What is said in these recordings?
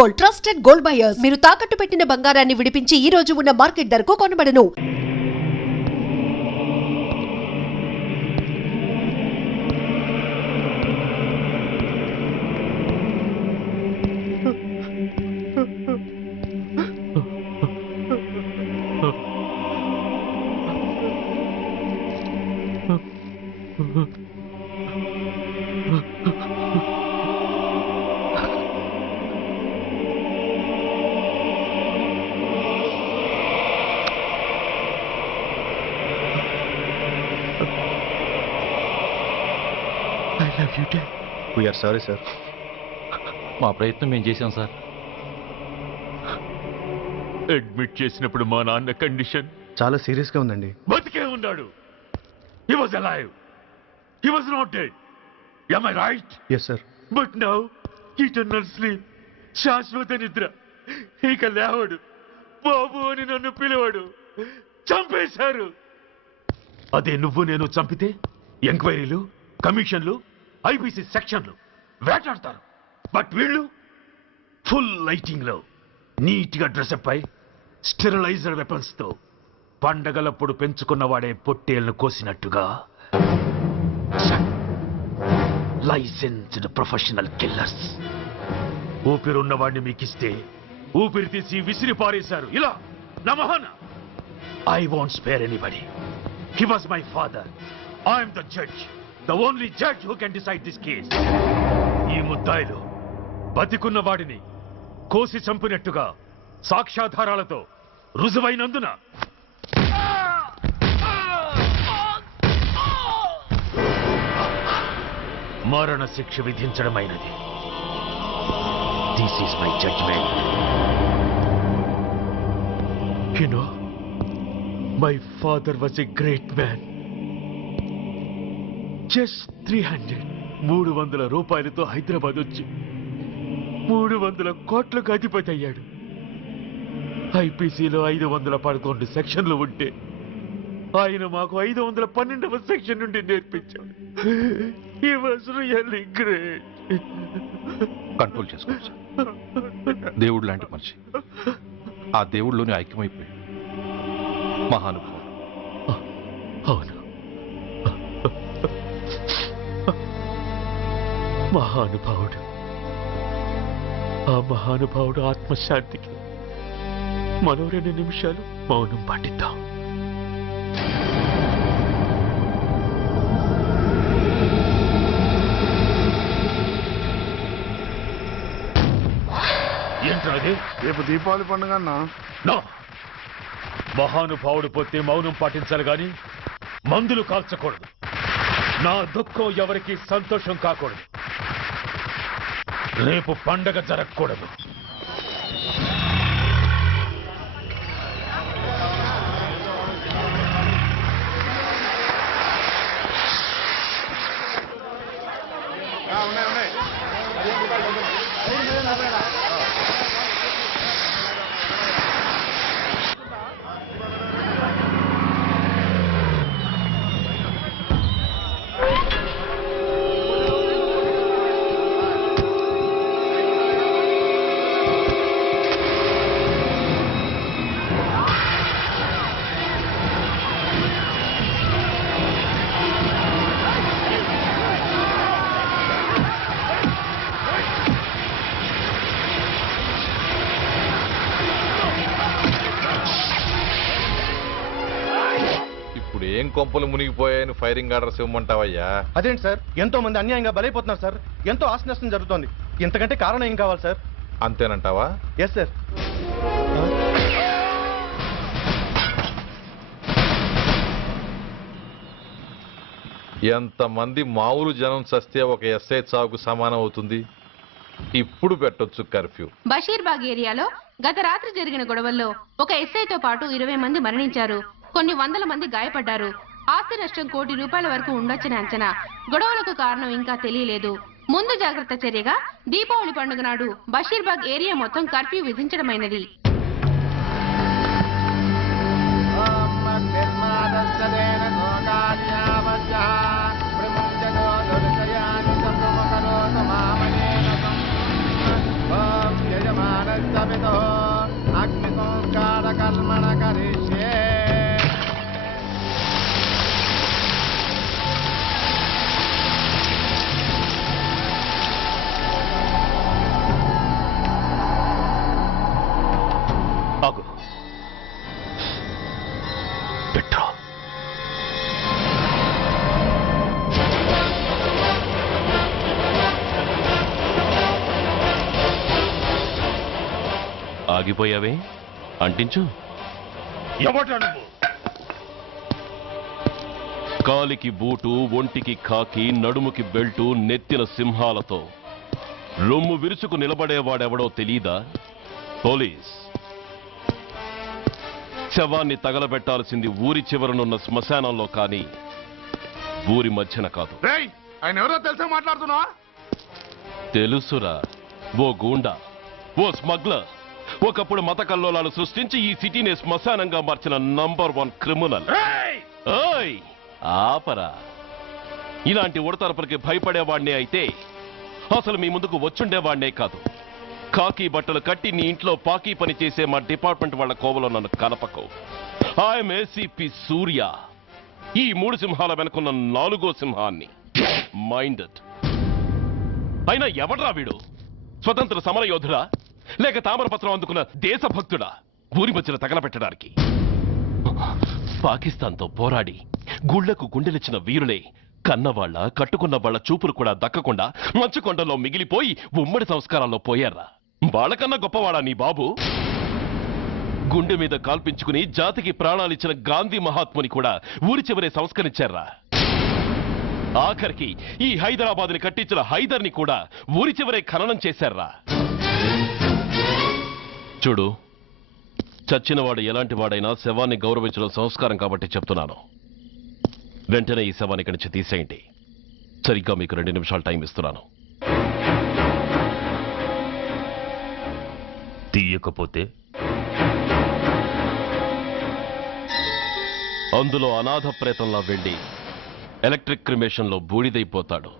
Gold, trusted gold buyers. మీరు తాకట్టు పెట్టిన బంగారాన్ని విడిపించి ఈ రోజు ఉన్న మార్కెట్ ధరకు కొనబడను. We are sorry, sir. మా ప్రయత్నం మేము చేశాం సార్. అడ్మిట్ చేసినప్పుడు మా నాన్న కండిషన్ చాలా సీరియస్ గా ఉందండి. బతికే ఉన్నాడు. He was alive. He was not dead. Am I right? Yes, sir. But now eternal sleep. శాశ్వత నిద్ర. ఇక లేవడు. బాబు అని నన్ను పిలవడు. చంపేశారు. అదే నువ్వు నేను చంపితే ఎంక్వైరీలు, కమిషన్లు, ఐబీసీ సెక్షన్లు వేటాడతారు. బట్ వీళ్ళు ఫుల్ లైటింగ్ లో నీట్ గా డ్రెస్అప్ అయి స్టెరిలైజర్ వెపన్స్ తో పండగలప్పుడు పెంచుకున్నవాడే పొట్టేళ్లను కోసినట్టుగా లైసెన్స్డ్ ప్రొఫెషనల్ కిల్లర్స్. ఊపిరున్నవాడిని మీకిస్తే ఊపిరి తీసి విసిరి పారేశారు. ఇలా నా మహాన. I won't spare anybody. He was my father. I'm the judge. The only judge who can decide this case. ఈ ముద్దాయిలు బతికున్న వాడిని కోసి చంపినట్టుగా సాక్ష్యాధారాలతో రుజువైనందున మరణ శిక్ష విధించడమైనది. This is my judgment. You know, my father was a great man. Just 300 రూపాయలతో హైదరాబాద్ వచ్చి 300 కోట్లకు అధిపతి అయ్యాడు. ఐపీసీలో 511 సెక్షన్లు ఉంటే ఆయన మాకు 512వ సెక్షన్ నుండి నేర్పించాడు. He was really great. Control చేసుకోవచ్చు సార్. దేవుడు లాంటి మనిషి. ఆ దేవుడిలోనే ఐక్యమైపోయాడు. మహానుభావుడు. అవును, మహానుభావుడు. ఆ మహానుభావుడు ఆత్మశాంతికి మరో 2 నిమిషాలు మౌనం పాటిద్దాం. ఏంటది? రేపు దీపావళి పండుగ అన్నా. మహానుభావుడు పోతే మౌనం పాటించాలి గాని మందులు కాల్చకూడదు. నా దుఃఖం ఎవరికి సంతోషం కాకూడదు. రేపు పండగ జరగకూడదు. ఏం కొంపలు మునిగిపోయాయని ఫైరింగ్ ఆర్డర్స్ ఇవ్వమంటావయ్యా? అదేంటి సార్, ఎంతో మంది అన్యాయంగా బలైపోతున్నారు సార్. ఎంతో ఆస్తి నష్టం జరుగుతోంది. ఇంతకంటే కారణం ఏం కావాలి సార్? అంతేనంటావా? Yes sir. ఎంతమంది మామూలు జనం చస్తే ఒక ఎస్ఐ చావుకు సమానం అవుతుంది. ఇప్పుడు పెట్టొచ్చు కర్ఫ్యూ. బషీర్బాగ్ ఏరియాలో గత రాత్రి జరిగిన గొడవల్లో ఒక ఎస్ఐతో పాటు 20 మంది మరణించారు. కొన్ని వందల మంది గాయపడ్డారు. ఆస్తి నష్టం ₹1 కోటి వరకు ఉండొచ్చని అంచనా. గొడవలకు కారణం ఇంకా తెలియలేదు. ముందు జాగ్రత్త చర్యగా దీపావళి పండుగ నాడు బషీర్బాగ్ ఏరియా మొత్తం కర్ఫ్యూ విధించడమైనది. యజమా तत्सवितो अग्निसंस्कारकर्मण करिष्ये ఆగు పెట్రోల్ ఆగిపోయావే అంటించు ఎవట నువ్వు కాలికి బూటు ఒంటికి కాకి నడుముకి బెల్టు నెత్తిన సింహాలతో రొమ్ము విరుచుకు నిలబడేవాడెవడో తెలీదా పోలీస్ శవాన్ని తగలబెట్టాల్సింది ఊరి చివరనున్న శ్మశానంలో కానీ ఊరి మధ్యన కాదు. ఆయన ఎవరో తెలుసా మాట్లాడుతున్నావా? తెలుసురా, ఓ గూండా, ఓ స్మగ్లర్, ఒకప్పుడు మత కల్లోలాలు సృష్టించి ఈ సిటీని శ్మశానంగా మార్చిన నంబర్ 1 క్రిమినల్. ఓయ్ ఆపరా, ఇలాంటి ఉడతరపులకి భయపడేవాణ్ణే అయితే అసలు మీ ముందుకు వచ్చుండేవాణ్ణే కాదు. కాకి బట్టలు కట్టి నీ ఇంట్లో పాకీ పని చేసే మా డిపార్ట్మెంట్ వాళ్ళ కోవలో నన్ను కలపకు. ఐఎమ్ ఏసీపీ సూర్య, ఈ 3 సింహాల వెనుకున్న 4వ సింహాన్ని. మైండెడ్. అయినా ఎవడ్రా వీడు? స్వతంత్ర సమర యోధుడా లేక తామరపత్రం అందుకున్న దేశభక్తుడా ఊరి మధ్యన తగలబెట్టడానికి? పాకిస్తాన్తో పోరాడి గుళ్లకు గుండెలిచ్చిన వీరులే కన్నవాళ్ల కట్టుకున్న వాళ్ల చూపులు కూడా దక్కకుండా మంచుకొండలో మిగిలిపోయి ఉమ్మడి సంస్కారాల్లో పోయారా? వాళ్ళకన్నా గొప్పవాడా నీ బాబు? గుండె మీద కాల్పించుకుని జాతికి ప్రాణాలిచ్చిన గాంధీ మహాత్ముని కూడా ఊరి చివరే సంస్కరించారా? ఆఖరికి ఈ హైదరాబాద్ని కట్టించిన హైదర్ని కూడా ఊరి చివరే ఖననం చేశారా? చూడు, చచ్చినవాడు ఎలాంటి వాడైనా శవాన్ని గౌరవించడం సంస్కారం కాబట్టి చెప్తున్నాను. వెంటనే ఈ శవాన్ని ఇక్కడి నుంచి తీసేయండి. సరిగ్గా మీకు 2 నిమిషాలు టైం ఇస్తున్నాను. తీయకపోతే అందులో అనాథ ప్రేతంలా వెళ్లి ఎలక్ట్రిక్ క్రిమేషన్లో బూడిదైపోతాడు.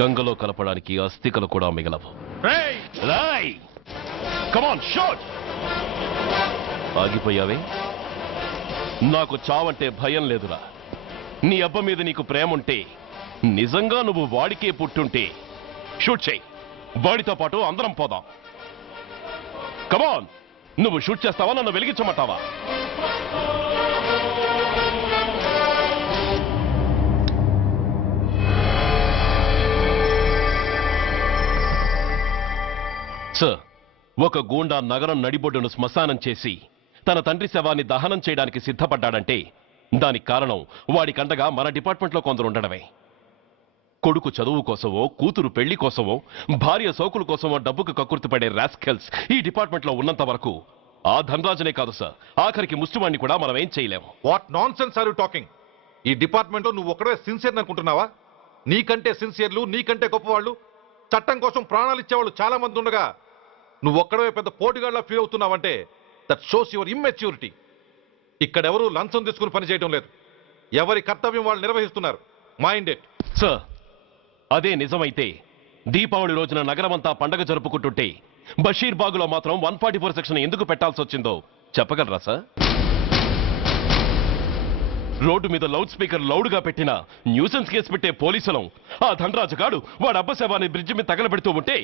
గంగలో కలపడానికి అస్థికలు కూడా మిగలవు. Come on shoot! ఆగిపోయావే? నాకు చావంటే భయం లేదురా. నీ అబ్బ మీద నీకు ప్రేముంటే, నిజంగా నువ్వు వాడికే పుట్టుంటే షూట్ చేయి. వాడితో పాటు అందరం పోదాం. కమాన్, నువ్వు షూట్ చేస్తావా, నన్ను వెలిగించమంటావా? సార్, ఒక గూండా నగరం నడిబొడ్డును శ్మశానం చేసి తన తండ్రి శవాన్ని దహనం చేయడానికి సిద్ధపడ్డాడంటే దానికి కారణం వాడికండగా మన డిపార్ట్మెంట్లో కొందరు ఉండడమే. కొడుకు చదువు కోసమో, కూతురు పెళ్లి కోసమో, భార్య సోకుల కోసమో డబ్బుకు కక్కుర్తిపడే రాస్కెల్స్ ఈ డిపార్ట్మెంట్లో ఉన్నంత వరకు ఆ ధనరాజునే కాదు సార్, ఆఖరికి ముష్టివాణ్ణి కూడా మనం ఏం చేయలేము. What nonsense are you talking? ఈ డిపార్ట్మెంట్లో నువ్వు ఒక్కడే సిన్సియర్ అనుకుంటున్నావా? నీకంటే సిన్సియర్లు, నీకంటే గొప్పవాళ్ళు, చట్టం కోసం ప్రాణాలు ఇచ్చేవాళ్ళు చాలా మంది ఉండగా నువ్వు ఒక్కడే పెద్ద పోటీగాళ్ళ ఫీల్ అవుతున్నావంటే దట్ షోస్ యువర్ ఇమ్మెచ్యూరిటీ. ఇక్కడెవరూ లంచం తీసుకుని పనిచేయడం లేదు. ఎవరి కర్తవ్యం వాళ్ళు నిర్వహిస్తున్నారు. Mind it. సార్, అదే నిజమైతే దీపావళి రోజున నగరమంతా పండగ జరుపుకుంటుంటే బషీర్బాగులో మాత్రం 144 సెక్షన్ ఎందుకు పెట్టాల్సి వచ్చిందో చెప్పగలరా సార్? రోడ్డు మీద లౌడ్ స్పీకర్ లౌడ్గా పెట్టిన న్యూసెన్స్ కేసు పెట్టే పోలీసులం ఆ ధనరాజుగాడు వాడు అబ్బ శవాన్ని బ్రిడ్జి మీద తగలబెడుతూ ఉంటే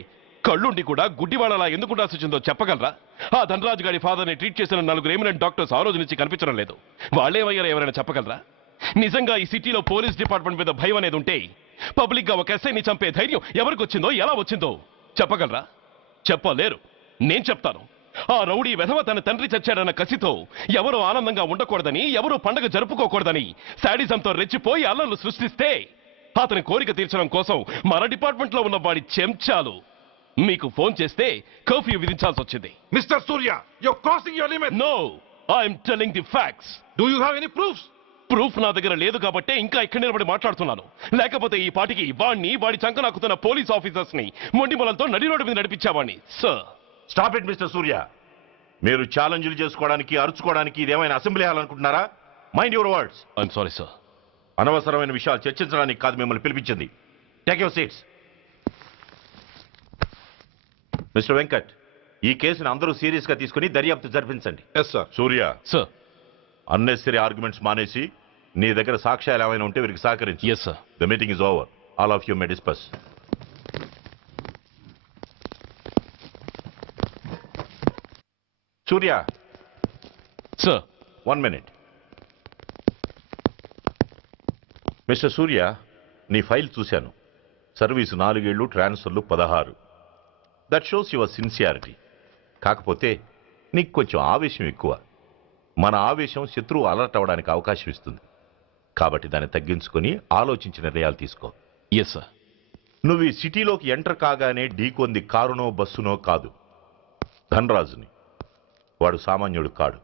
కళ్ళుండి కూడా గుడ్డివాడలా ఎందుకు ఉండాల్సి వచ్చిందో చెప్పగలరా? ఆ ధనరాజు గారి ఫాదర్ని ట్రీట్ చేసిన 4 ఎమినెంట్ డాక్టర్స్ ఆ రోజు నుంచి కనిపించడం లేదు. వాళ్ళేమయ్యారో ఎవరైనా చెప్పగలరా? నిజంగా ఈ సిటీలో పోలీస్ డిపార్ట్మెంట్ మీద భయం అనేది ఉంటే పబ్లిక్ గా ఒక ఎస్ఐని చంపే ధైర్యం ఎవరికి వచ్చిందో, ఎలా వచ్చిందో చెప్పగలరా? చెప్పలేరు. నేను చెప్తాను. ఆ రౌడీ వెధవ తన తండ్రి చచ్చాడన్న కసితో ఎవరూ ఆనందంగా ఉండకూడదని, ఎవరూ పండగ జరుపుకోకూడదని శాడిజంతో రెచ్చిపోయి అల్లర్లు సృష్టిస్తే అతని కోరిక తీర్చడం కోసం మన డిపార్ట్మెంట్ లో ఉన్న వాడి చెంచాలు మీకు ఫోన్ చేస్తే కర్ఫ్యూ విధించాల్సి వచ్చింది. Mister Surya, you're crossing your limit. No, I'm telling the facts. Do you have any proofs? Proof నా దగ్గర లేదు కాబట్టే ఇంకా ఇక్కడ నిలబడి మాట్లాడుతున్నాను. లేకపోతే ఈ పాటికి వాడి చంక నాకుతున్న పోలీస్ ఆఫీసర్స్ ని మొండి మొలంతో నడి రోడ్డు మీద నడిపించావాణ్ణి. Sir, stop it mister Surya. మీరు ఛాలెంజ్లు చేసుకోవడానికి, అరుచుకోవడానికి ఇదేమైనా అసెంబ్లీ హాల్ అనుకుంటున్నారా? Mind your words. I'm sorry sir. అనవసరమైన విషయాలు చర్చించడానికి కాదు మిమ్మల్ని పిలిపించింది. Take your seats. Mister Venkat, ఈ కేసును అందరూ సీరియస్ గా తీసుకుని దర్యాప్తు జరిపించండి. Yes sir. Surya, sir. Unnecessary arguments మానేసి నీ దగ్గర సాక్ష్యాలు ఏమైనా ఉంటే వీరికి సహకరించు. Yes sir. The meeting is over. All of you may discuss. Surya, sir. 1 minute. Mister సూర్య, నీ ఫైల్ చూశాను. సర్వీసు 4 ఏళ్ళు, ట్రాన్స్ఫర్లు 16. That shows your sincerity. కాకపోతే నీకు కొంచెం ఆవేశం ఎక్కువ. మన ఆవేశం శత్రువు అలర్ట్ అవ్వడానికి అవకాశం ఇస్తుంది. కాబట్టి దాన్ని తగ్గించుకొని ఆలోచించి నిర్ణయాలు తీసుకో. Yes sir. నువ్వు ఈ సిటీలోకి ఎంటర్ కాగానే ఢీకొంది కారునో బస్సునో కాదు, ధనరాజుని. వాడు సామాన్యుడు కాడు.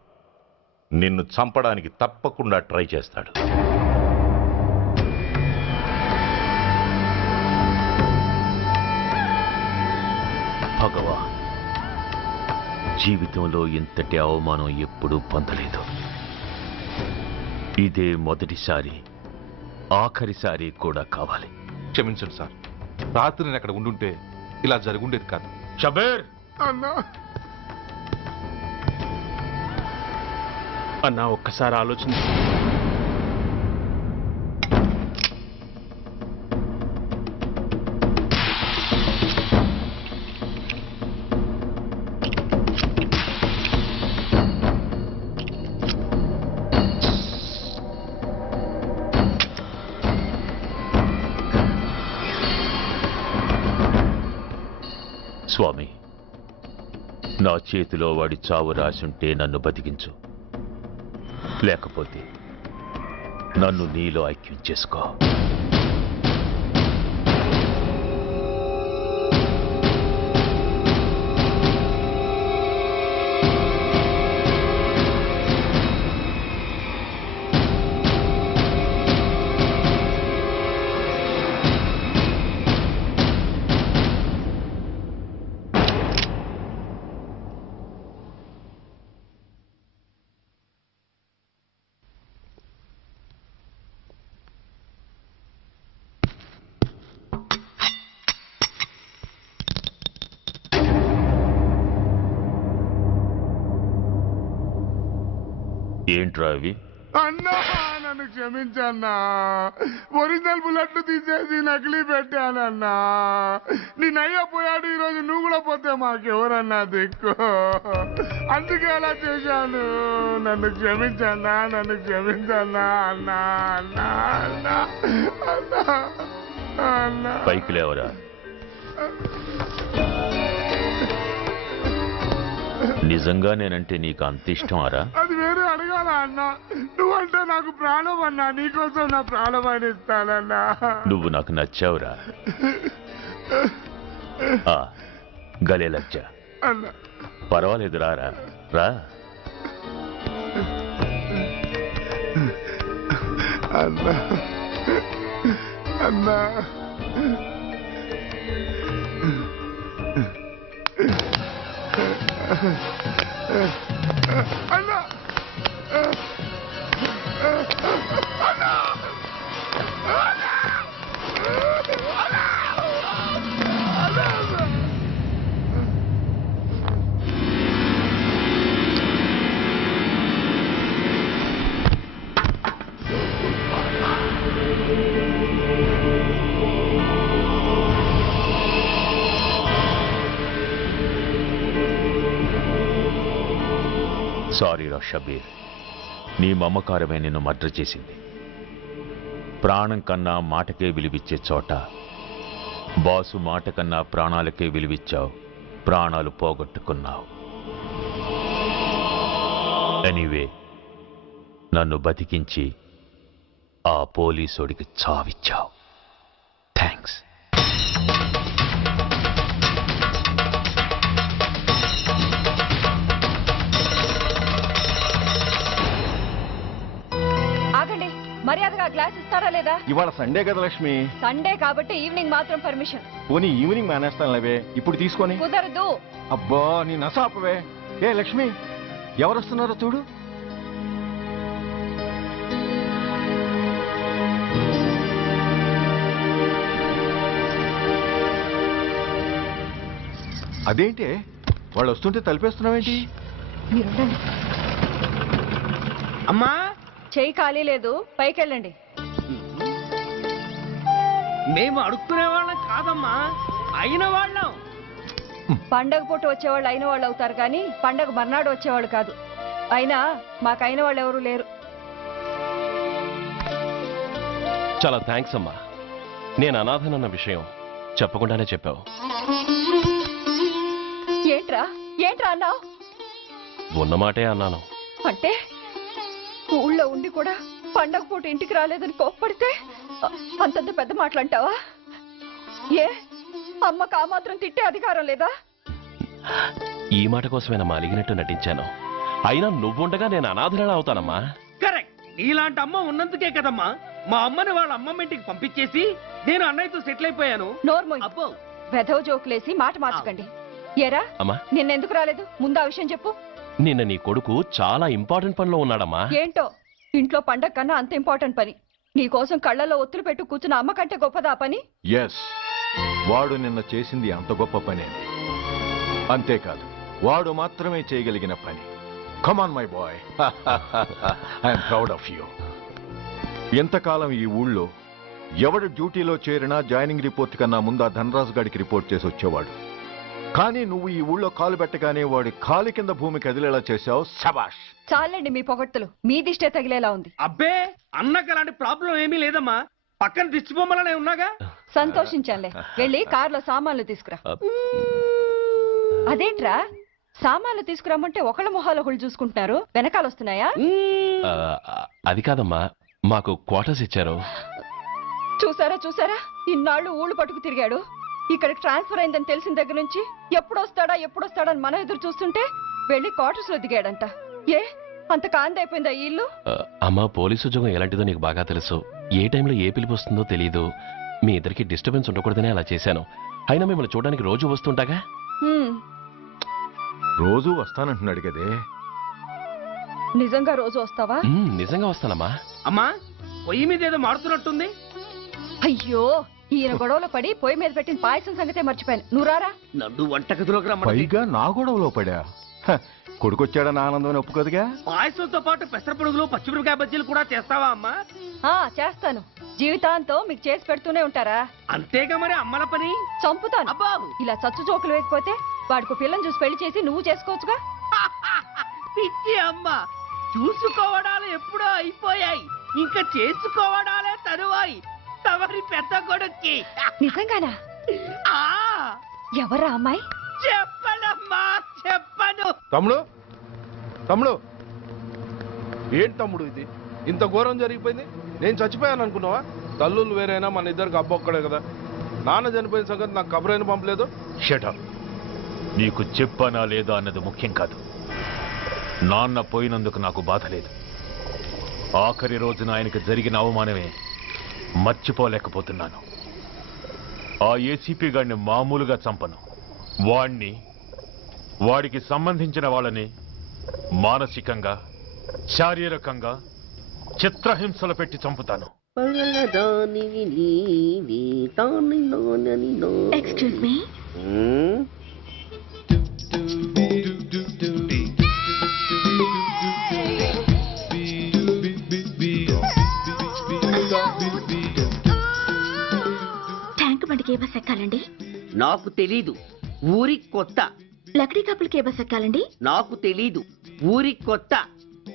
నిన్ను చంపడానికి తప్పకుండా ట్రై చేస్తాడు. భగవాన్, జీవితంలో ఇంతటి అవమానం ఎప్పుడూ పొందలేదు. ఇదే మొదటిసారి, ఆఖరిసారి కూడా కావాలి. క్షమించండి సార్. రాత్రి నేను అక్కడ ఉండుంటే ఇలా జరుగుండేది కాదు. షబీర్, అన్నా అన్నా ఒక్కసారి ఆలోచించు. స్వామి, నా చేతిలో వాడి చావు రాసుంటే నన్ను బతికించు, లేకపోతే నన్ను నీలో ఐక్యం చేసుకో. ఏంట్రా అవి? అన్నా నన్ను క్షమించన్నా. ఒరిజినల్ బుల్లెట్లు తీసేసి నకిలీ పెట్టానన్నా. నేనయ్యా పోయాడు, ఈరోజు నువ్వు కూడా పోతే మాకెవరన్నా దిక్కు. అందుకే అలా చేశాను. నన్ను క్షమించన్నా, నన్ను క్షమించన్నా అన్నా. అన్నా అన్నా అన్నా అన్నా. పైకి లేవరా. నిజంగా నేనంటే నీకు అంత ఇష్టం అరా? అది వేరే అడగాల అన్నా. నువ్వంటే నాకు ప్రాణం అన్నా. నీకోసం నా ప్రాణమైన ఇస్తానన్నా. నువ్వు నాకు నచ్చావురా. గలే లజ్జ. అన్నా పర్వాలేదు, రారా రా. అన్నా అన్నా అన్నా అన్నా సారీ రా షబీర్, నీ మమకారమే నిన్ను మర్డర్ చేసింది. ప్రాణం కన్నా మాటకే విలువిచ్చే చోట బాసు మాట కన్నా ప్రాణాలకే విలువిచ్చావు. ప్రాణాలు పోగొట్టుకున్నావు. ఎనీవే, నన్ను బతికించి ఆ పోలీసోడికి చావిచ్చావు. థ్యాంక్స్. మర్యాదగా క్లాస్ ఇస్తారా లేదా? ఇవాళ సండే కదా లక్ష్మి. సండే కాబట్టి ఈవినింగ్ మాత్రం పర్మిషన్. పోనీ ఈవినింగ్ మానేస్తాను లేవే, ఇప్పుడు తీసుకొని. కుదరదు. అబ్బా నీ నసాపవే. ఏ లక్ష్మి, ఎవరు వస్తున్నారో చూడు. అదేంటి వాళ్ళు వస్తుంటే తలిపేస్తున్నావేంటి? మీరుండండి. అమ్మా చెయ్యి ఖాళీ లేదు, పైకి వెళ్ళండి. మేము అడుక్కునే వాళ్ళం కాదమ్మా, అయిన వాళ్ళం. పండగ పూట వచ్చేవాళ్ళు అయిన వాళ్ళు అవుతారు కానీ పండగ మర్నాడు వచ్చేవాళ్ళు కాదు. అయినా మాకు అయిన వాళ్ళు ఎవరు లేరు. చాలా థ్యాంక్స్ అమ్మా. నేను అనాథనన్న విషయం చెప్పకుండానే చెప్పావు. ఏంట్రా ఏంట్రా అన్నావు? ఉన్నమాటే అన్నాను. అంటే ఊళ్ళో ఉండి కూడా పండగ పూట ఇంటికి రాలేదని కోప్పడితే అంతంత పెద్ద మాటలంటావా? ఏ అమ్మకు ఆ మాత్రం తిట్టే అధికారం లేదా? ఈ మాట కోసమేనమ్మా అలిగినట్టు నటించాను. అయినా నువ్వుండగా నేను అనాథనలా అవుతానమ్మా. కరెక్ట్. నీలాంటి అమ్మ ఉన్నందుకే కదమ్మా మా అమ్మని వాళ్ళ అమ్మమ్మ ఇంటికి పంపించేసి నేను అన్నయ్యతో సెటిల్ అయిపోయాను. నోర్మోయ్, అబ్బో వెధవ జోకులేసి మాట మార్చకండి. ఏరా అమ్మా, నిన్నెందుకు రాలేదు? ముందు ఆ విషయం చెప్పు. నిన్న నీ కొడుకు చాలా ఇంపార్టెంట్ పనిలో ఉన్నాడమ్మా. ఏంటో ఇంట్లో పండగ కన్నా అంత ఇంపార్టెంట్ పని. నీకోసం కళ్ళల్లో ఒత్తులు పెట్టు కూర్చున్న అమ్మ కంటే గొప్పదా పని? ఎస్, వాడు నిన్న చేసింది అంత గొప్ప పనే. అంతేకాదు, వాడు మాత్రమే చేయగలిగిన పని. Come on my boy, I'm proud of you. ఎంతకాలం ఈ ఊళ్ళో ఎవడు డ్యూటీలో చేరినా జాయినింగ్ రిపోర్ట్ కన్నా ముందు ఆ ధనరాజు గారికి రిపోర్ట్ చేసి వచ్చేవాడు. కానీ నువ్వు ఈ ఊళ్ళో కాలు పెట్టగానే వాడి కాలి కింద భూమి కదిలేలా చేశావు. శబాష్. చాలండి మీ పొగడ్తలు, మీ దిష్టే తగిలేలా ఉంది. అబ్బే అన్నకు అలాంటి ప్రాబ్లం ఏమీ లేదమ్మా, పక్కన దిష్టి బొమ్మలనే ఉన్నాగా. సంతోషించాలే. వెళ్ళి కార్లో సామాన్లు తీసుకురా. అదేంట్రా సామాన్లు తీసుకురామంటే ఒకళ్ళ మొహాల ఒకళ్ళు చూసుకుంటున్నారు, వెనకాల వస్తున్నాయా? ఆ, అది కాదమ్మా, మాకు క్వార్టర్స్ ఇచ్చారు. చూసారా చూసారా, ఇన్నాళ్ళు ఊళ్ళు పట్టుకు తిరిగాడు. ఇక్కడికి ట్రాన్స్ఫర్ అయిందని తెలిసిన దగ్గర నుంచి ఎప్పుడొస్తాడా అని మనం ఎదురు చూస్తుంటే వెళ్ళి క్వార్టర్స్ లో దిగాడంట. ఏ అంత కాందైపోయిందా ఈ ఇల్లు? అమ్మా, పోలీసు ఉద్యోగం ఎలాంటిదో నీకు బాగా తెలుసు. ఏ టైంలో ఏ పిలుపు వస్తుందో తెలియదు. మీ ఇద్దరికి డిస్టర్బెన్స్ ఉండకూడదనే అలా చేశాను. అయినా మిమ్మల్ని చూడడానికి రోజు వస్తుంటాగా. రోజు వస్తానంటున్నాడు కదే. నిజంగా రోజు వస్తావా? నిజంగా వస్తానమ్మా. అమ్మా పొయ్యి మీద ఏదో మారుతున్నట్టుంది. అయ్యో, ఈయన గొడవలో పడి పొయ్యి మీద పెట్టిన పాయసం సంగతే మర్చిపోయాను. నువ్వు రారా? నన్ను వంటగదిలోకి రమ్మని. పైగా నా గొడవలో పడా. కొడుకొచ్చాడని ఆనందం ఒప్పుకోదుగా. పాయసంతో పాటు పెసరపొడుగులు పచ్చిమిరపకాయ బజ్జీలు కూడా చేస్తావా అమ్మా? చేస్తాను. జీవితాంతం మీకు చేసి పెడుతూనే ఉంటారా? అంతేగా మరి అమ్మల పని. చంపుతాను. అబ్బా ఇలా చచ్చు జోకులు వేయకపోతే వాడికి పిల్లని చూసి పెళ్లి చేసి నువ్వు చేసుకోవచ్చుగా. పిచ్చి అమ్మ, చూసుకోవడాలు ఎప్పుడో అయిపోయాయి, ఇంకా చేసుకోవడాలే తరువాయి. తమరి పెద్ద కొడుక్కి. నిజంగానా? ఎవరా అమ్మాయి? చెప్పనమ్మా, చెప్పను. తమ్ముడు ఏంటి తమ్ముడు ఇది? ఇంత ఘోరం జరిగిపోయింది. నేను చచ్చిపోయాను అనుకున్నావా? తల్లులు వేరైనా మన ఇద్దరికి అబ్బొక్కడే కదా. నాన్న చనిపోయిన సంగతి నాకు కబురైన పంపలేదు. షటప్. నీకు చెప్పనా లేదా అన్నది ముఖ్యం కాదు. నాన్న పోయినందుకు నాకు బాధ లేదు. ఆఖరి రోజున ఆయనకు జరిగిన అవమానమే మర్చిపోలేకపోతున్నాను. ఆ ఏసీపీ గారిని మామూలుగా చంపను. వాడికి సంబంధించిన వాళ్ళని మానసికంగా, శారీరకంగా చిత్రహింసలు పెట్టి చంపుతాను. Excuse me. ట్యాంక్ బండికి ఏ బస్ ఎక్కాలండి? నాకు తెలీదు, ఊరి కొత్త. లక్డీ కప్పులకి ఏ బస్ ఎక్కాలండి? నాకు తెలీదు, ఊరి కొత్త.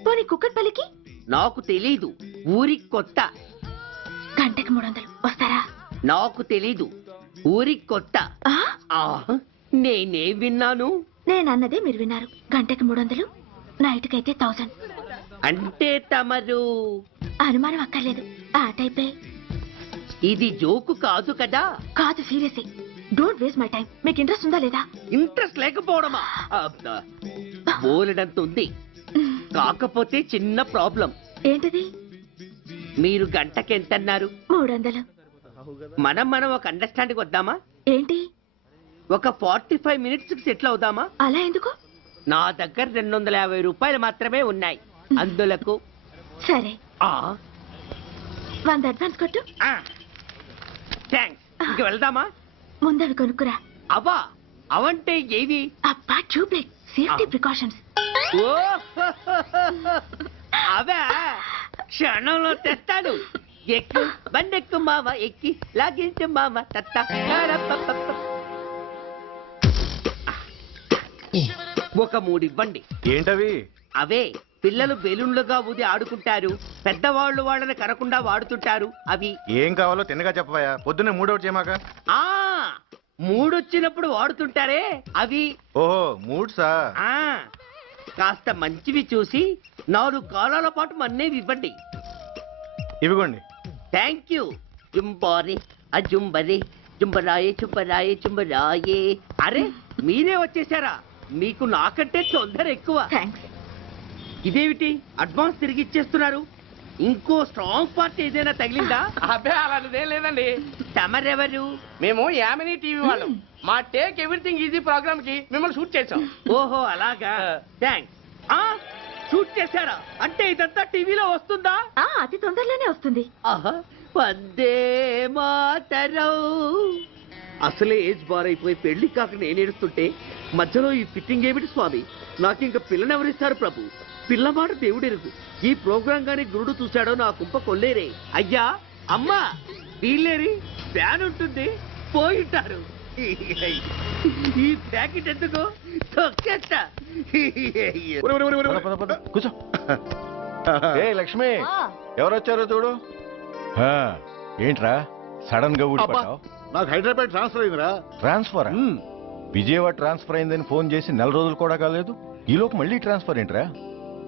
పోనీ కుక్కట్పల్లికి? నాకు తెలీదు, ఊరి కొత్త. గంటకి 300 వస్తారా? నాకు తెలీదు, ఊరి కొత్త. నేనే విన్నాను. నేను అన్నదే మీరు విన్నారు. గంటకి 300, నైట్కైతే 1000. అంటే తమరు? అనుమానం అక్కర్లేదు, ఆ టైపే. ఇది జోకు కాదు కదా? కాదు, serious. Don't waste my time. మీకు ఇంట్రెస్ట్ ఉందా లేదా? ఇంట్రెస్ట్ లేకపోవడమా? బోలెడంత ఉంది. కాకపోతే చిన్న ప్రాబ్లం. ఏంటిది? మీరు గంటకి ఎంత అన్నారు? 300. మనం ఒక అండర్స్టాండింగ్ వద్దామా? ఏంటి? ఒక 45 మినిట్స్ సెటిల్ అవుదామా? అలా ఎందుకు? నా దగ్గర 250 రూపాయలు మాత్రమే ఉన్నాయి. అందులకు సరే, 100 అడ్వాన్స్ కొట్టు. థ్యాంక్స్. ఇంక వెళ్దామా? ముందవి కొనుక్కురా. అవ్వా, అవంటే ఏవి? అబ్బా ట్యూబ్లైట్, సేఫ్టీ ప్రికాషన్స్. ఓ అవే క్షణంలో తెస్తాను. ఎక్కు బండెక్కు మామ, ఎక్కి లాగించు మామ. తత్త ఒక 3 ఇవ్వండి. ఏంటవి? అవే పిల్లలు బెలూన్లుగా ఊది ఆడుకుంటారు, పెద్దవాళ్ళు వాళ్ళని కరకుండా వాడుతుంటారు. అవి ఏం కావాలో తిన్నగా చెప్పవయ్యా, పొద్దున్నే మూడోటి చేయమాక. ఆ మూడొచ్చినప్పుడు వాడుతుంటారే అవి. ఓహో మూడ్సా? ఆ కాస్త మంచివి చూసి 4 కాలాల పాటు మన్నేవి ఇవ్వండి. ఇవిగోండి. Thank you. జుంబారే అజుంబరే జుంబరాయే చుంబరాయే చుంబరాయే. అరే మీరే వచ్చేసారా? మీకు నాకంటే తొందర ఎక్కువ. థ్యాంక్స్. ఇదేమిటి అడ్వాన్స్ తిరిగి ఇచ్చేస్తున్నారు? ఇంకో స్ట్రాంగ్ పార్ట్ ఏదైనా తగిలిందా? అబ్బే అలాంటిదేం లేదండి. తమరెవరు? మేము యామినీ టీవీ వాళ్ళం. మా టేక్ ఎవ్రీథింగ్ ఈజీ ప్రోగ్రామ్ కి మిమ్మల్ని షూట్ చేసాం. ఓహో అలాగా, థ్యాంక్స్. షూట్ చేశారా? అంటే ఇదంతా టీవీలో వస్తుందా? అతి తొందరలోనే వస్తుంది. ఆహా వందే మాతరం. అసలే ఏజ్ బార్ అయిపోయి పెళ్లి కాక నేను ఏడుస్తుంటే మధ్యలో ఈ ఫిట్టింగ్ ఏమిటి స్వామి? నాకింక పిల్లనెవరిస్తారు ప్రభు? పిల్లమాట దేవుడెరుగు. ఈ ప్రోగ్రాం గాని గురుడు చూశాడో నా కుంప కొల్లేరే. అయ్యా అమ్మా వీళ్ళేరి ఫ్యాన్ ఉంటుంది పోయింటారు. ఈ ప్యాకెట్ ఎందుకు తొక్కేస్తా. కూర్చో. ఏ లక్ష్మి, ఎవరొచ్చారో చూడు. ఏంట్రా సడన్ గా ఊడిపడ్డావు? నాకు హైదరాబాద్ ట్రాన్స్ఫర్ అయిందిరా. ట్రాన్స్ఫర్? విజయవాడ ట్రాన్స్ఫర్ అయిందని ఫోన్ చేసి 4 రోజులు కూడా కాలేదు. ఈలోపు మళ్ళీ ట్రాన్స్ఫర్ ఏంట్రా?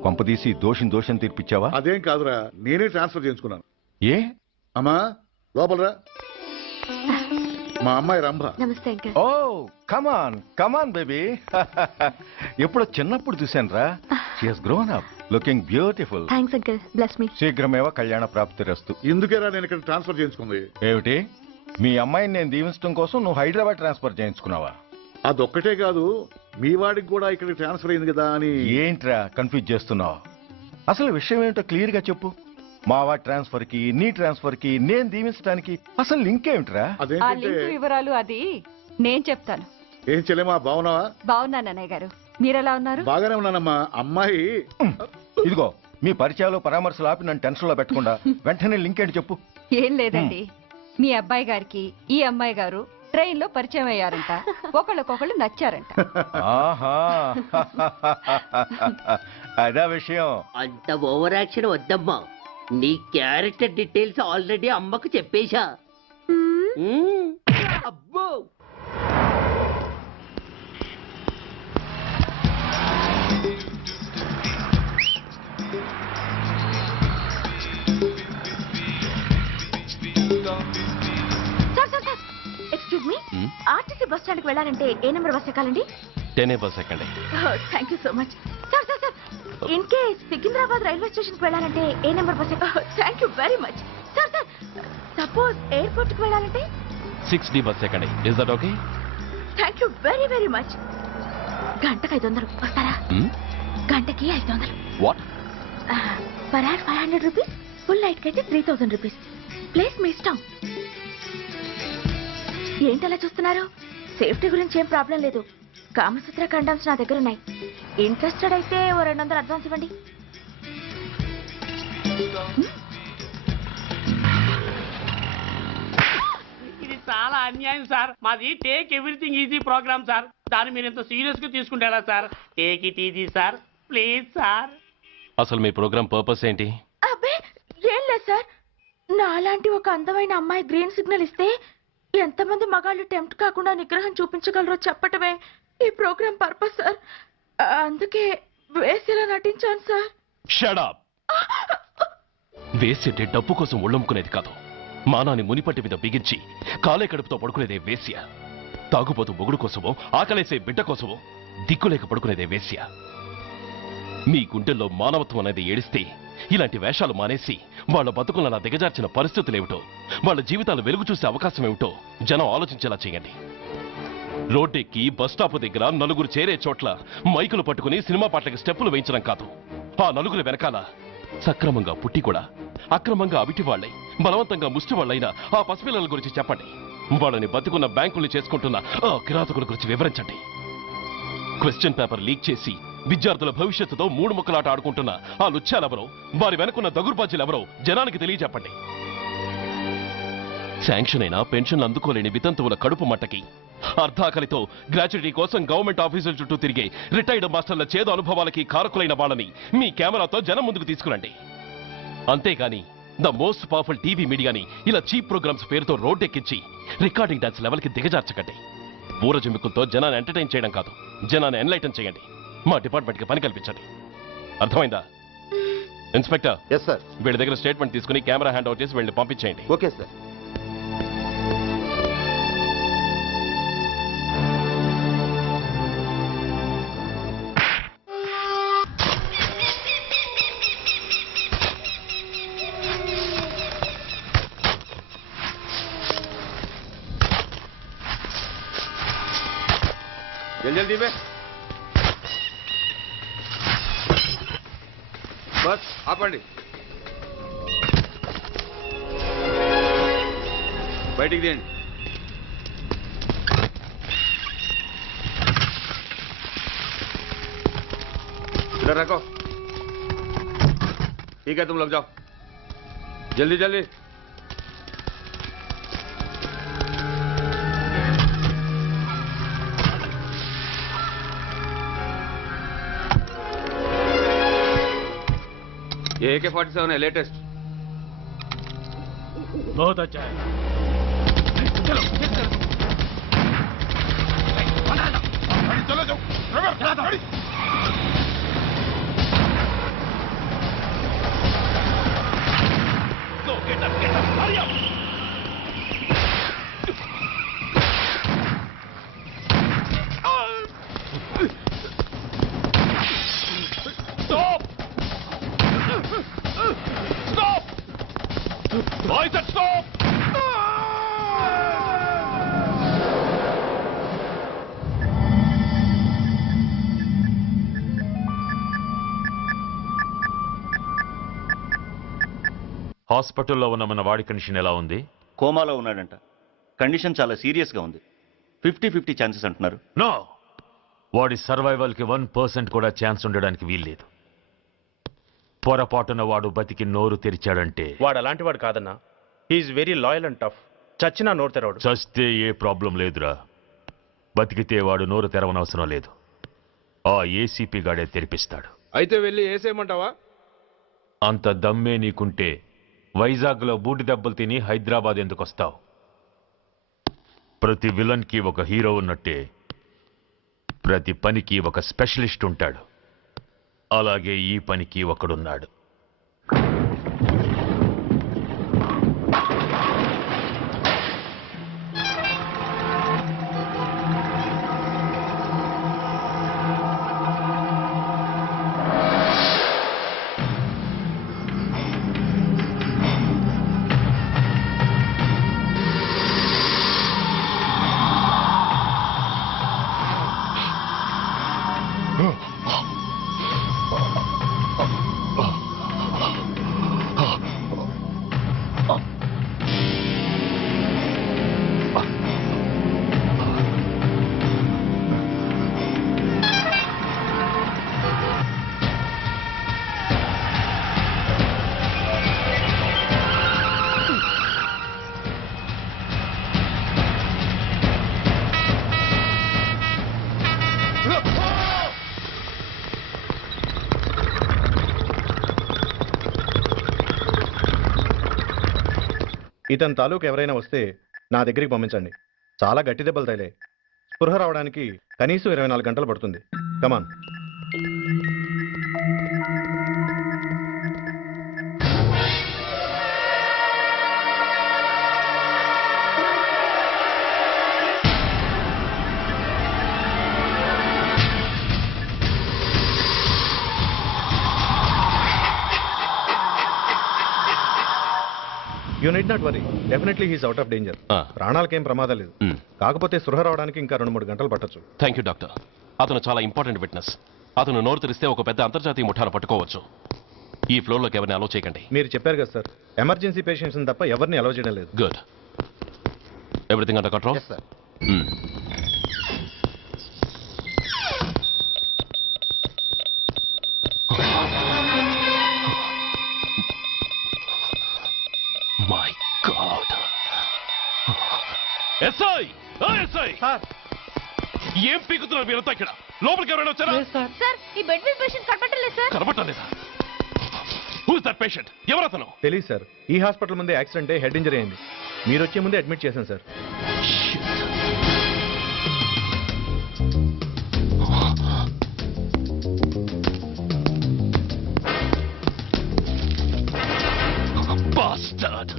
కొంపదీసి దోషం తీర్పిచ్చావా? అదేం కాదురా, నేనే ట్రాన్స్ఫర్ చేయించుకున్నాను. ఏ అమ్మా లోపలరా. మా అమ్మాయి రంభ. నమస్తే అంకల్. ఓ కమాన్ బేబీ. ఎప్పుడో చిన్నప్పుడు చూశాను రా. She has grown up, looking beautiful. Thanks uncle, bless me. శీఘ్రమేవ కళ్యాణ ప్రాప్తిరస్తు. ఇందుకేరా నేను ఇక్కడ ట్రాన్స్ఫర్ చేయించుకుంది. ఏమిటి, మీ అమ్మాయిని నేను దీవించడం కోసం నువ్వు హైదరాబాద్ ట్రాన్స్ఫర్ చేయించుకున్నావా? అదొక్కటే కాదు, మీ వాడికి కూడా ఇక్కడ ట్రాన్స్ఫర్ అయింది కదా అని. ఏంట్రా కన్ఫ్యూజ్ చేస్తున్నావు? అసలు విషయం ఏమిటో క్లియర్ గా చెప్పు. మా వాడి ట్రాన్స్ఫర్ కి నీ ట్రాన్స్ఫర్ కి నేను దీవించడానికి అసలు లింక్ ఏమిట్రా? ఆ లింక్ వివరాలు అది నేను చెప్తాను. ఏం చెల్లెమా, బాగున్నావా? బాగున్నాను అన్నయ్య గారు, మీరెలా ఉన్నారు? బాగానే ఉన్నానమ్మా. అమ్మాయి ఇదిగో మీ పరిచయాలు పరామర్శలు ఆపి నన్ను టెన్షన్ లో పెట్టకుండా వెంటనే లింక్ ఏంటి చెప్పు. ఏం లేదండి, మీ అబ్బాయి గారికి ఈ అమ్మాయి గారు ట్రైన్ లో పరిచయం అయ్యారంట. ఒకళ్ళకొకళ్ళు నచ్చారంట. ఆహా అదా విషయం. అంత ఓవర్ యాక్షన్ వద్దమ్మా. నీ క్యారెక్టర్ డీటెయిల్స్ ఆల్రెడీ అమ్మకు చెప్పేశా. అబ్బో excuse me, RTC bus stand కి వెళ్ళాలంటే ఏ నెంబర్ బస్ ఎక్కాలండి? 10 బస్ ఎక్కండి. Thank you so much. Sir in case Secunderabad railway station కి వెళ్ళాలంటే ఏ నెంబర్ బస్ ఎక్కాలి? Thank you very much. Sir suppose airport కి వెళ్ళాలంటే 6D బస్ ఎక్కండి. Is that okay? Thank you very very much. గంటకి 500 వస్తారా? గంటకి 500. What? Per hour 500 rupees, full night కి అయితే 3000 రూపీస్. ప్లేస్ మీ ఇష్టం. ఏంటలా చూస్తున్నారు? సేఫ్టీ గురించి ఏం ప్రాబ్లం లేదు. కామసూత్ర కండమ్స్ నా దగ్గర ఉన్నాయి. ఇంట్రెస్టెడ్ అయితే ఓ 200 అడ్వాన్స్ ఇవ్వండి. ఇది చాలా అన్యాయం సార్. మాది take everything easy programme sir. దాన్ని మీరు ఇంత సీరియస్ గా తీసుకుంటారా sir? Take it easy sir, please sir. అసలు మీ ప్రోగ్రామ్ పర్పస్ ఏంటి? అబ్బే ఏం లేదు సార్. నాలాంటి ఒక అందమైన అమ్మాయి గ్రీన్ సిగ్నల్ ఇస్తే ఎంతమంది మగాళ్ళు టెంప్ట్ కాకుండా నిగ్రహం చూపించగలరో చెప్పటమే ఈ ప్రోగ్రామ్ పర్పస్ సార్. అందుకే వేసిలా నటించాను సార్. Shut up. వేసి డబ్బు కోసం ఒళ్ళమ్ముకునేది కాదు. మానాన్ని మునిపట్టి మీద బిగించి కాలే కడుపుతో పడుకునేదే వేశ్య. తాగుపోతూ మొగుడు కోసమో ఆకలేసే బిడ్డ కోసమో దిక్కులేక పడుకునేదే వేశ్య. మీ గుండెల్లో మానవత్వం అనేది ఏడిస్తే ఇలాంటి వేషాలు మానేసి వాళ్ళ బతుకులను అలా దిగజార్చిన పరిస్థితులేమిటో, వాళ్ళ జీవితాలు వెలుగు చూసే అవకాశం ఏమిటో జనం ఆలోచించేలా చేయండి. రోడ్డెక్కి బస్టాప్ దగ్గర నలుగురు చేరే చోట్ల మైకులు పట్టుకుని సినిమా పాటలకు స్టెప్పులు వేయించడం కాదు. ఆ నలుగురు వెనకాల సక్రమంగా పుట్టి కూడా అక్రమంగా అవిటి వాళ్ళై బలవంతంగా ముష్టి వాళ్ళైన ఆ పసిపిల్లల గురించి చెప్పండి. వాళ్ళని బతుకున్న బ్యాంకులు చేసుకుంటున్న ఆ కిరాతకుల గురించి వివరించండి. క్వశ్చన్ పేపర్ లీక్ చేసి విద్యార్థుల భవిష్యత్తుతో మూడు ముక్కలాట ఆడుకుంటున్న ఆ లుచ్చాలెవరో, వారి వెనుకున్న దగుర్బాజీలెవరో జనానికి తెలియజెప్పండి. శాంక్షన్ అయినా పెన్షన్లు అందుకోలేని వితంతువుల కడుపు మట్టకి, అర్ధాకలితో గ్రాట్యుటీ కోసం గవర్నమెంట్ ఆఫీసుల చుట్టూ తిరిగే రిటైర్డ్ మాస్టర్ల చేదు అనుభవాలకి కారకులైన వాళ్ళని మీ కెమెరాతో జనం ముందుకు తీసుకురండి. అంతేగాని ద మోస్ట్ పవర్ఫుల్ టీవీ మీడియాని ఇలా చీప్ ప్రోగ్రామ్స్ పేరుతో రోడ్డెక్కించి రికార్డింగ్ డాన్స్ లెవెల్కి దిగజార్చకండి. ఊరజమిక్కులతో జనాన్ని ఎంటర్టైన్ చేయడం కాదు, జనాన్ని ఎన్లైటన్ చేయండి. మా డిపార్ట్మెంట్కి పని కల్పించండి. అర్థమైందా? ఇన్స్పెక్టర్. Yes sir. వీళ్ళ దగ్గర స్టేట్మెంట్ తీసుకుని కెమెరా హ్యాండ్ అవుట్ చేసి వీళ్ళని పంపించేయండి. Okay sir. जल्दी में बस ఆపండి. బయటికి తీయండి. इधर रखो. ठीक है, तुम लोग जाओ जल्दी जल्दी. ये AK-47 है, लेटेस्ट. बहुत अच्छा है. चलो चलो जाओ. Hurry up. Stop! Stop! I said stop! హాస్పిటల్లో ఉన్న మన వాడి కండిషన్ ఎలా ఉంది? కోమాలో ఉన్నాడంట. కండిషన్ చాలా సీరియస్గా ఉంది. 50-50 ఛాన్సెస్ అంటున్నారు. నో, వాడి సర్వైవల్కి 1% కూడా ఛాన్స్ ఉండడానికి వీల్లేదు. పొరపాటున వాడు బతికి నోరు తెరిచాడంటే వాడు అలాంటి వాడు కాదన్నా. He is very loyal and tough. చచ్చినా నోరు తెరవడు. చస్తే ఏ ప్రాబ్లం లేదురా. బతికితే వాడు నోరు తెరవనవసరం లేదు. ఆ ఏసీపీ గాడే తెరిపిస్తాడు. అయితే వెళ్ళి ఏసేయమంటావా? అంత దమ్మే నీకుంటే వైజాగ్లో బూటి దెబ్బలు తిని హైదరాబాద్ ఎందుకు వస్తావు? ప్రతి విలన్కి ఒక హీరో ఉన్నట్టే ప్రతి పనికి ఒక స్పెషలిస్ట్ ఉంటాడు. అలాగే ఈ పనికి ఒకడున్నాడు. ఇతని తాలూకు ఎవరైనా వస్తే నా దగ్గరికి పంపించండి. చాలా గట్టి దెబ్బలు తగిలాయి. స్పృహ రావడానికి కనీసం 24 గంటలు పడుతుంది. Come on. You need not worry. Definitely he's out of danger. ప్రాణాలకేం ప్రమాదం లేదు. కాకపోతే స్పృహ రావడానికి ఇంకా 2-3 గంటలు పట్టొచ్చు. Thank you doctor. అతను చాలా ఇంపార్టెంట్ విట్నెస్. అతను నోరు తెరిస్తే ఒక పెద్ద అంతర్జాతీయ ముఠాను పట్టుకోవచ్చు. ఈ ఫ్లోర్లోకి ఎవరిని అలో చేయకండి. మీరు చెప్పారు కదా సార్, ఎమర్జెన్సీ పేషెంట్స్ తప్ప ఎవరిని అలో చేయడం లేదు. Good. Everything under control? Yes sir. My God. SI SI ఏం పీకుతున్నారు మీరంతా ఇక్కడ? లోపలికి ఎవరైనా వచ్చారా? సార్ ఈ బెడ్ మీద పేషెంట్ కనబట్టలేదు సార్. కనబట్టలేదా? Who's that patient? ఎవరతను? తెలియదు సార్. ఈ హాస్పిటల్ ముందే యాక్సిడెంట్ అయ్యి హెడ్ ఇంజరీ అయింది. మీరు వచ్చే ముందే అడ్మిట్ చేశాను sir. Bastard!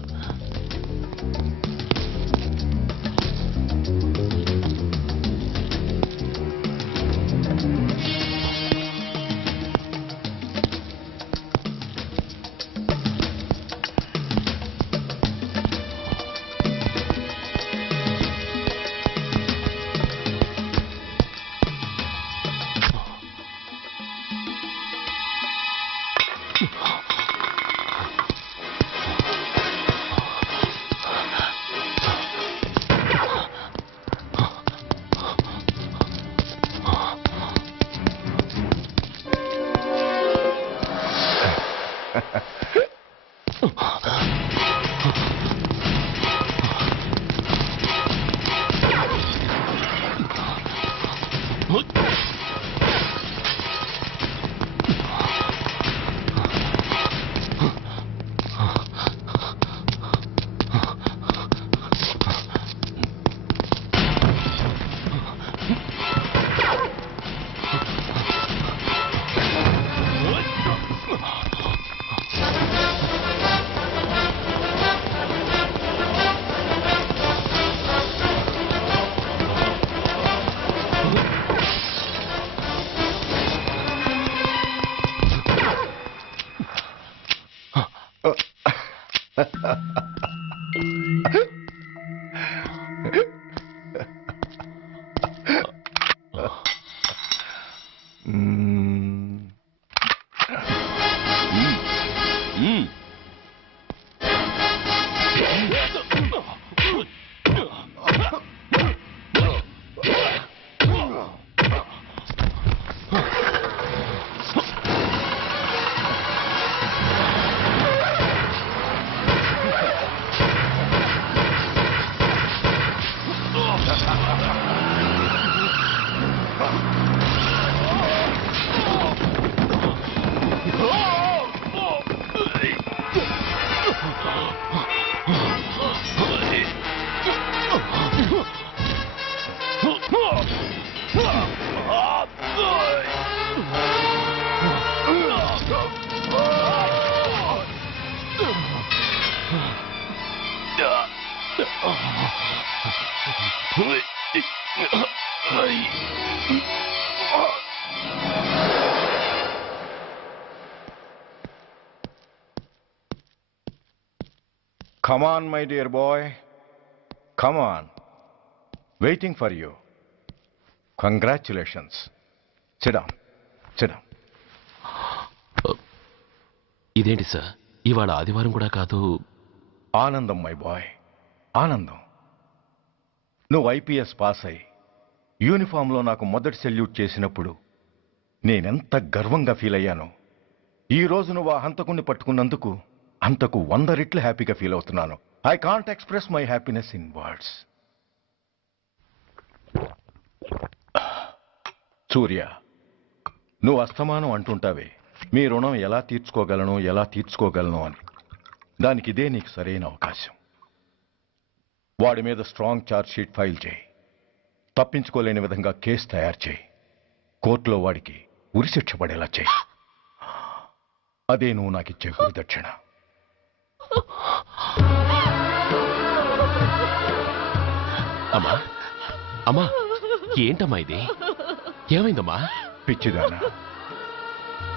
Come on, my dear boy. Come on. Waiting for you. Congratulations. Sit down. Sit down. ఇదేంటి సార్, ఇవాళ ఆదివారం కూడా కాదు. ఆనందం మై బాయ్, ఆనందం. నువ్వు ఐపీఎస్ పాస్ అయి యూనిఫామ్లో నాకు మొదటి సెల్యూట్ చేసినప్పుడు నేనెంత గర్వంగా ఫీల్ అయ్యానో, ఈ రోజు నువ్వు ఆ హంతకుణ్ణి పట్టుకున్నందుకు అంతకు 100 రెట్లు హ్యాపీగా ఫీల్ అవుతున్నాను. I can't express my happiness in words. Surya, నువ్వు అస్తమానం అంటుంటావే మీ రుణం ఎలా తీర్చుకోగలను అని. దానికి ఇదే నీకు సరైన అవకాశం. వాడి మీద స్ట్రాంగ్ ఛార్జ్ షీట్ ఫైల్ చేయి. తప్పించుకోలేని విధంగా కేసు తయారు చేయి. కోర్టులో వాడికి ఉరిశిక్ష పడేలా చేయి. అదే నువ్వు నాకు ఇచ్చే గురుదక్షిణ. అమ్మా అమ్మా, ఏంటమ్మా ఇది? ఏమైందమ్మా? పిచ్చిదానా,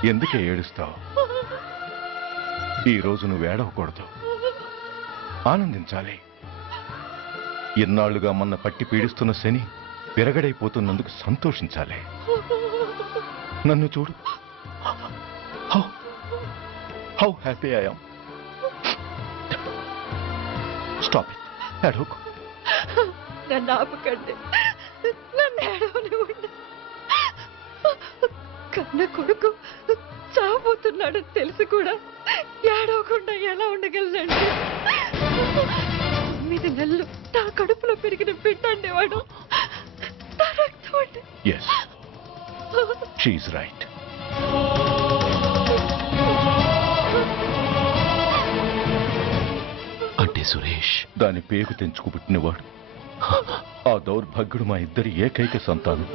ఎందుకే ఏడుస్తావు? ఈరోజు నువ్వు ఏడవకూడదు, ఆనందించాలి. ఇన్నాళ్లుగా మన పట్టి పీడిస్తున్న శని విరగడైపోతున్నందుకు సంతోషించాలి. నన్ను చూడు, how happy I am. Stop it, ఏడవకు. నన్ను ఆపకండి, నన్ను ఏడవనివ్వండి. కన్న కొడుకు చావబోతున్నాడని తెలిసి కూడా ఏడవకుండా ఎలా ఉండగలనండి? 9 నెలలు నా కడుపులో పెరిగిన బిడ్డ అండేవాడు. నా రక్తం అండి. Yes, she's right. అంటే సురేష్ దాని పేగు తెంచుకుపుట్టినవాడు. ఆ దౌర్భాగ్యుడు మా ఇద్దరి ఏకైక సంతానం.